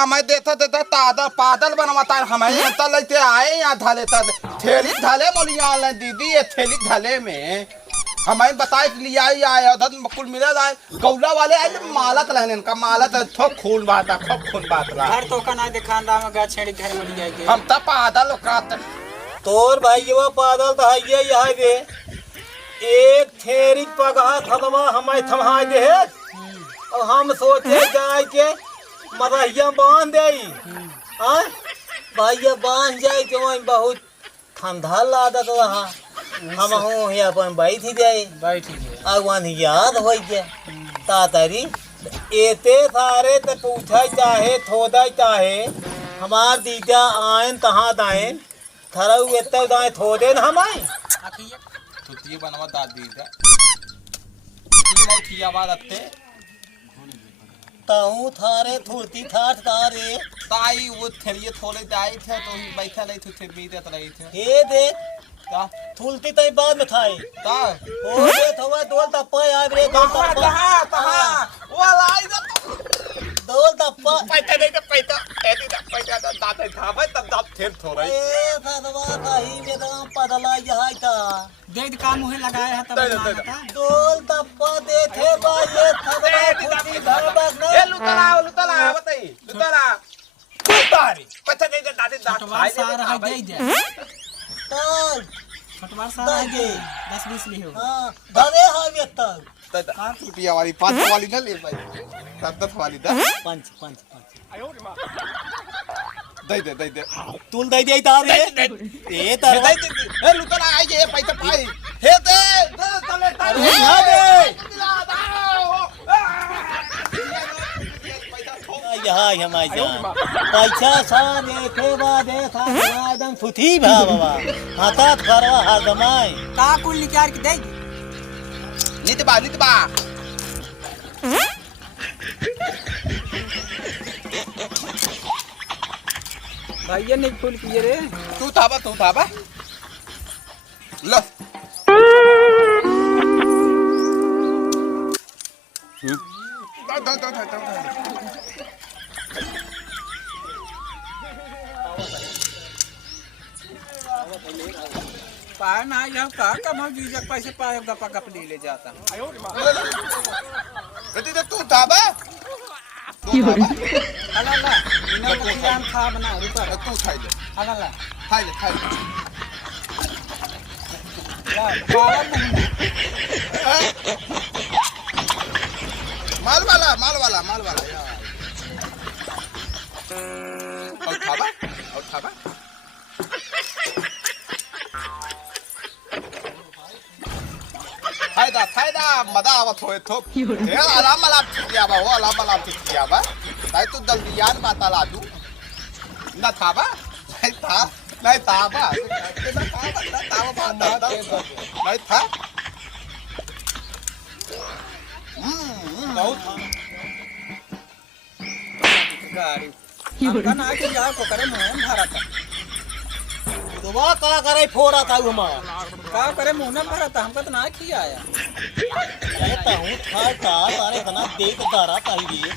हमें देता देता तादा पादल बनवाता हमें तो लेते आए यहाँ धाले थैली धाले बोलिया दीदी ये थैली धाले में हमें बताए लिया आए उधर कुल मिला जाए गौला वाले आए मालक रहने का मालक थो खून बाता खूब खून बात रहा घर तो का ना दिखान रहा मैं छेड़ी घर में जाएगी हम तब पादल काट तोर भाई वो पादल तो है ये यहाँ दे एक थेरी पगहा थदवा हमें थमा दे और हम सोचे जाए के मरहिया बांध दे भैया बांध जाए के वहीं बहुत ठंडा लादत रहा हम हूँ ये अपन बैठ जाए अगवान याद हो गया तातरी एते सारे तो पूछा चाहे थोड़ा चाहे हमार दीदा आयन तहाँ दायन थरऊ एते दाएं थोड़े न हमारे तुती बनवा दादी दा तुती नहीं किया बात अत्ते ताऊ थारे थुरती ठाठ तारे ताई वो थेरिए थोड़े दाई थे तो ही बैठा नहीं थे बीते तो नहीं थे हे दे ता थुलती तई बाद में थाई ता ओ दे थवा दोल तप्पा यार रे दोल तप्पा कहां वो लाई दा दोल तप्पा पैसा नहीं तो पैसा ऐसी दा पैसा दा दाते था भाई तब तब थेर थोड़ा ए फदवा कहीं में तो पदला यहां था दे काम मुहे लगाया है तब दोल तप्पा दे थे बा ये फदवा थुरती घर बस ए नहीं लुतला बताई लुतला तारी पैसा नहीं दे दादी दात छटवार सारा है दे दे ताल छटवार सारा है दे 10-20 ले हो हां धरे हावे तक 5 रुपया वाली 5 वाली ना ले भाई 10 वाली दा पंच पंच पंच दे दे तुल दे दे तारे ए तारे दे ए लुतला आई ये पैसा पाई हे दे तले अरे यहाँ दे यहाँ हमारे जान पैसा सा देखे बा देखा एकदम फुटी भा बाबा हाथा करवा हर दमाई का कुल निकाल के दे नितबा भैया नहीं फूल किए रे तू थाबा लो पाए ना यह का कम जीजक पैसे पाए गपा गप ले जाता बेटी तू थाबा अला ला इना को जान खा बना ऊपर तू खाई ले अला ला खाई ले ला पावन नहीं माल वाला यार और थाबा फायदा मदा आवत होए तो हे अलाम ठिकिया बा वो अलाम ठिकिया बा ताई तू जल्दी यान बात ला दू ना थाबा नहीं थाबा नहीं था बहुत गाड़ी हमका ना के जा को करे मुंह भरा था दुआ का करे फोड़ा था हमारा का करे मुंह ना भरा था हमका तो ना खिया आया कहता हूँ था तारे इतना देख दारा ताही दिए